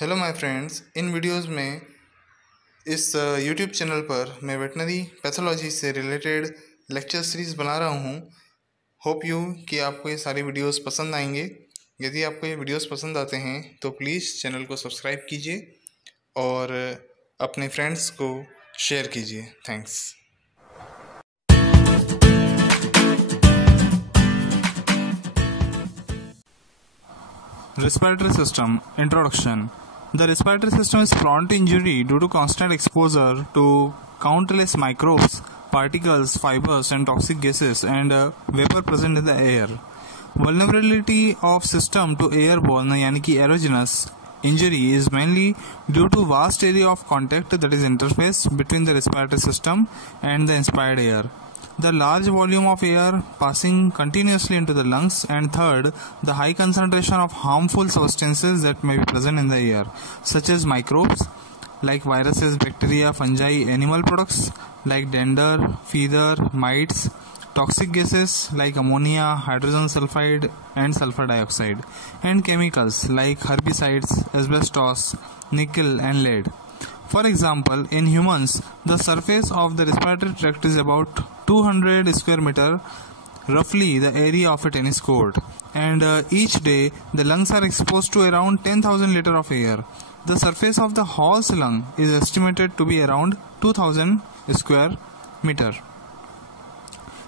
Hello my friends, in videos में इस YouTube channel पर मैं वेटनरी पैथोलॉजी से रिलेटेड लेक्चर सीरीज़ बना रहा हूँ। होप यू कि आपको ये सारी वीडियोस पसंद आएंगे। यदि आपको ये वीडियोस पसंद आते हैं तो प्लीज़ चैनल को सब्सक्राइब कीजिए और अपने फ्रेंड्स को शेयर कीजिए। Thanks. Respiratory system introduction. The respiratory system is prone to injury due to constant exposure to countless microbes, particles, fibers, and toxic gases and vapor present in the air. Vulnerability of system to airborne यानी कि aerogenous injury is mainly due to vast area of contact, that is interface between the respiratory system and the inspired air. The large volume of air passing continuously into the lungs, and third, the high concentration of harmful substances that may be present in the air, such as microbes like viruses, bacteria, fungi, animal products like dander, feather, mites, toxic gases like ammonia, hydrogen sulfide and sulfur dioxide, and chemicals like herbicides, asbestos, nickel and lead. For example, in humans, the surface of the respiratory tract is about 200 square meter, roughly the area of a tennis court, and each day the lungs are exposed to around 10,000 liters of air. The surface of the horse lung is estimated to be around 2,000 square meter.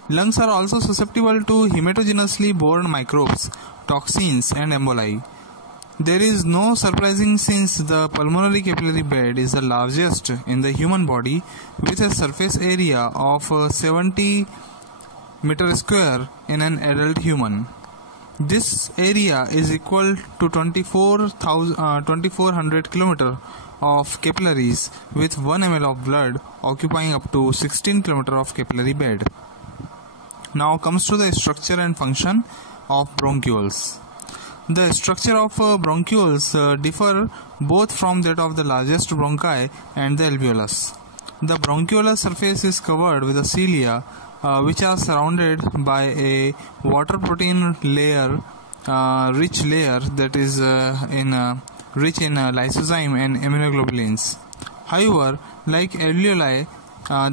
Lungs are also susceptible to hematogenously borne microbes, toxins and emboli. There is no surprising since the pulmonary capillary bed is the largest in the human body with a surface area of 70 meter square in an adult human. This area is equal to 2400 km of capillaries with 1 ml of blood occupying up to 16 km of capillary bed. Now comes to the structure and function of bronchioles. The structure of bronchioles differ both from that of the largest bronchi and the alveolus. The bronchiolar surface is covered with the cilia, which are surrounded by a water protein layer, rich layer that is rich in lysozyme and immunoglobulins. However, like alveoli,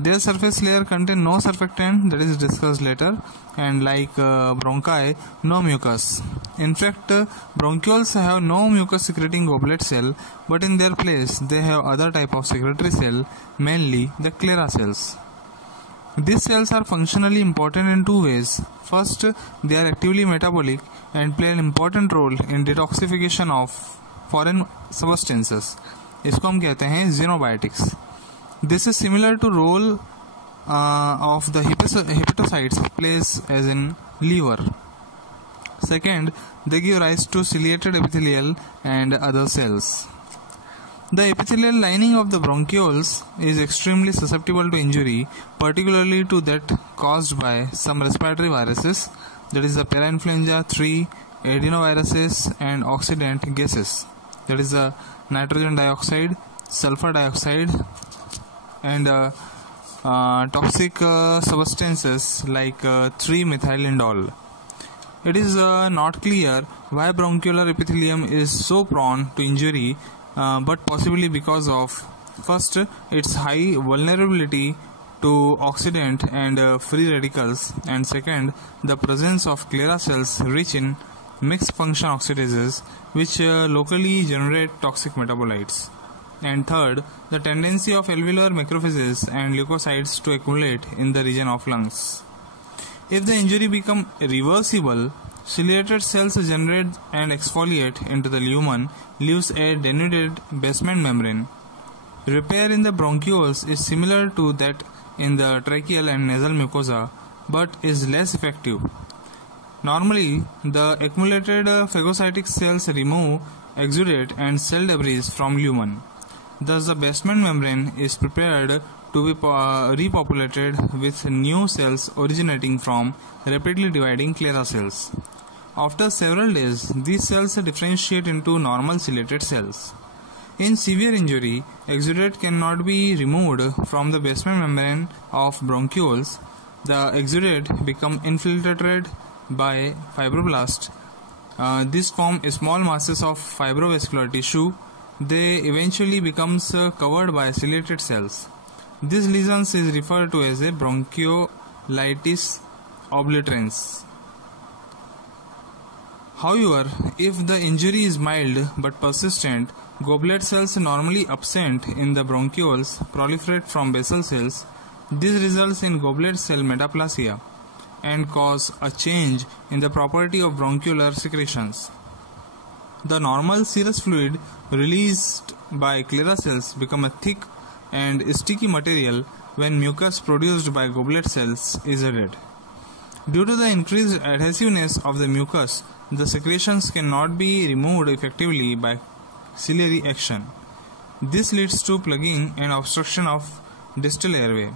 their surface layer contain no surfactant, that is discussed later, and like bronchi, no mucus. In fact, bronchioles have no mucus secreting goblet cell, but in their place they have other type of secretory cell, mainly the sclera cells. These cells are functionally important in two ways. First, they are actively metabolic and play an important role in detoxification of foreign substances. इसको हम कहते हैं xenobiotics. This is similar to role of the hepatocytes plays as in liver. Second, they give rise to ciliated epithelial and other cells. The epithelial lining of the bronchioles is extremely susceptible to injury, particularly to that caused by some respiratory viruses, that is the parainfluenza 3, adenoviruses and oxidant gases, that is the nitrogen dioxide, sulfur dioxide and toxic substances like 3-methylindole. It is not clear why bronchiolar epithelium is so prone to injury, but possibly because of first, its high vulnerability to oxidant and free radicals, and second, the presence of sclera cells rich in mixed function oxidases which locally generate toxic metabolites. And third, the tendency of alveolar macrophages and leukocytes to accumulate in the region of lungs. If the injury becomes reversible, ciliated cells generate and exfoliate into the lumen, leaves a denuded basement membrane. Repair in the bronchioles is similar to that in the tracheal and nasal mucosa, but is less effective. Normally, the accumulated phagocytic cells remove exudate and cell debris from lumen. Thus, the basement membrane is prepared to be repopulated with new cells originating from rapidly dividing sclera cells. After several days, these cells differentiate into normal ciliated cells. In severe injury, exudate cannot be removed from the basement membrane of bronchioles. The exudate become infiltrated by fibroblasts. These form small masses of fibrovascular tissue they eventually becomes covered by ciliated cells. This lesions is referred to as a bronchiolitis obliterans. However, if the injury is mild but persistent, goblet cells normally absent in the bronchioles proliferate from basal cells. This results in goblet cell metaplasia and cause a change in the property of bronchiolar secretions. The normal serous fluid released by sclera cells become a thick and sticky material when mucus produced by goblet cells is added. Due to the increased adhesiveness of the mucus, the secretions cannot be removed effectively by ciliary action. This leads to plugging and obstruction of distal airway.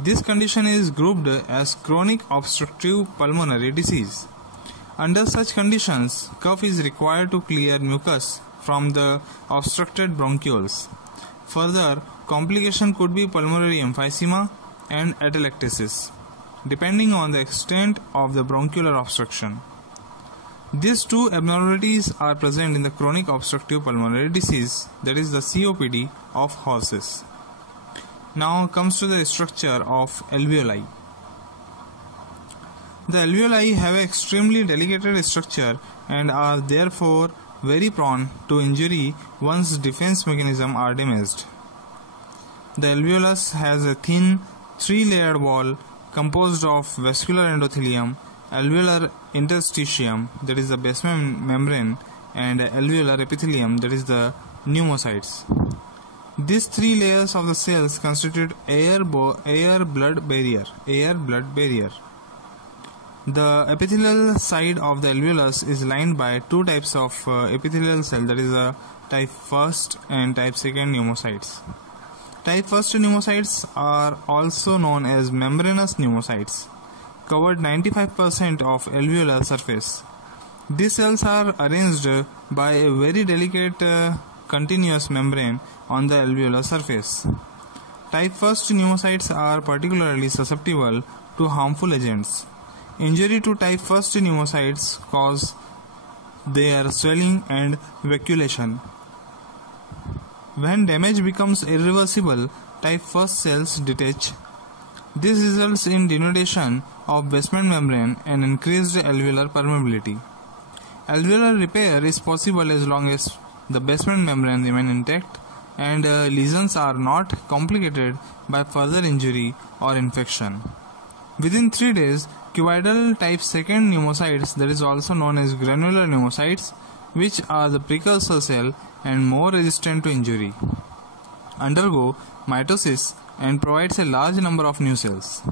This condition is grouped as chronic obstructive pulmonary disease. Under such conditions, cough is required to clear mucus from the obstructed bronchioles. Further, complication could be pulmonary emphysema and atelectasis, depending on the extent of the bronchial obstruction. These two abnormalities are present in the chronic obstructive pulmonary disease, that is the COPD of horses. Now comes to the structure of alveoli. The alveoli have an extremely delicate structure and are therefore very prone to injury once defense mechanisms are damaged. The alveolus has a thin, three-layered wall composed of vascular endothelium, alveolar interstitium, that is the basement membrane, and alveolar epithelium, that is the pneumocytes. These three layers of the cells constitute air-blood barrier. The epithelial side of the alveolus is lined by two types of epithelial cell, that is the type 1st and type 2nd pneumocytes. Type 1st pneumocytes are also known as membranous pneumocytes, covered 95% of alveolar surface. These cells are arranged by a very delicate continuous membrane on the alveolar surface. Type 1st pneumocytes are particularly susceptible to harmful agents. Injury to type 1st pneumocytes cause their swelling and vacuolation. When damage becomes irreversible, type 1st cells detach. This results in denudation of basement membrane and increased alveolar permeability. Alveolar repair is possible as long as the basement membrane remains intact and lesions are not complicated by further injury or infection. Within 3 days, cuboidal type 2nd pneumocytes, that is also known as granular pneumocytes, which are the precursor cell and more resistant to injury, undergo mitosis and provides a large number of new cells.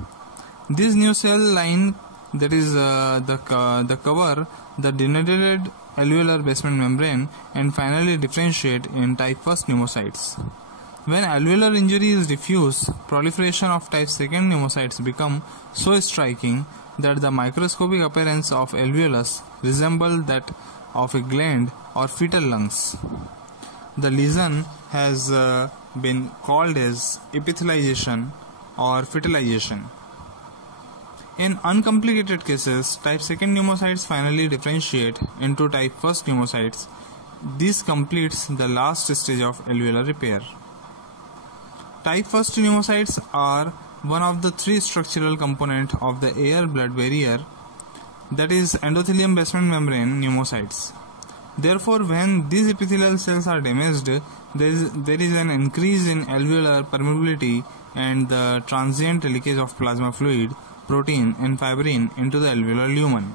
This new cell line, that is the cover the denuded alveolar basement membrane and finally differentiate in type 1st pneumocytes. When alveolar injury is diffuse, proliferation of type 2nd pneumocytes become so striking that the microscopic appearance of alveolus resemble that of a gland or fetal lungs. The lesion has been called as epithelialization or fetalization. In uncomplicated cases, type 2nd pneumocytes finally differentiate into type 1st pneumocytes. This completes the last stage of alveolar repair. Type 1st pneumocytes are one of the three structural components of the air-blood barrier, that is endothelium basement membrane pneumocytes. Therefore, when these epithelial cells are damaged, there is an increase in alveolar permeability and the transient leakage of plasma fluid, protein and fibrin into the alveolar lumen.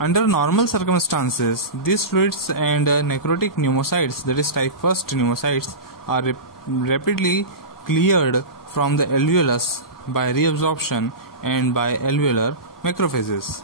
Under normal circumstances, these fluids and necrotic pneumocytes, that is type 1st pneumocytes, are rapidly cleared from the alveolus by reabsorption and by alveolar macrophages.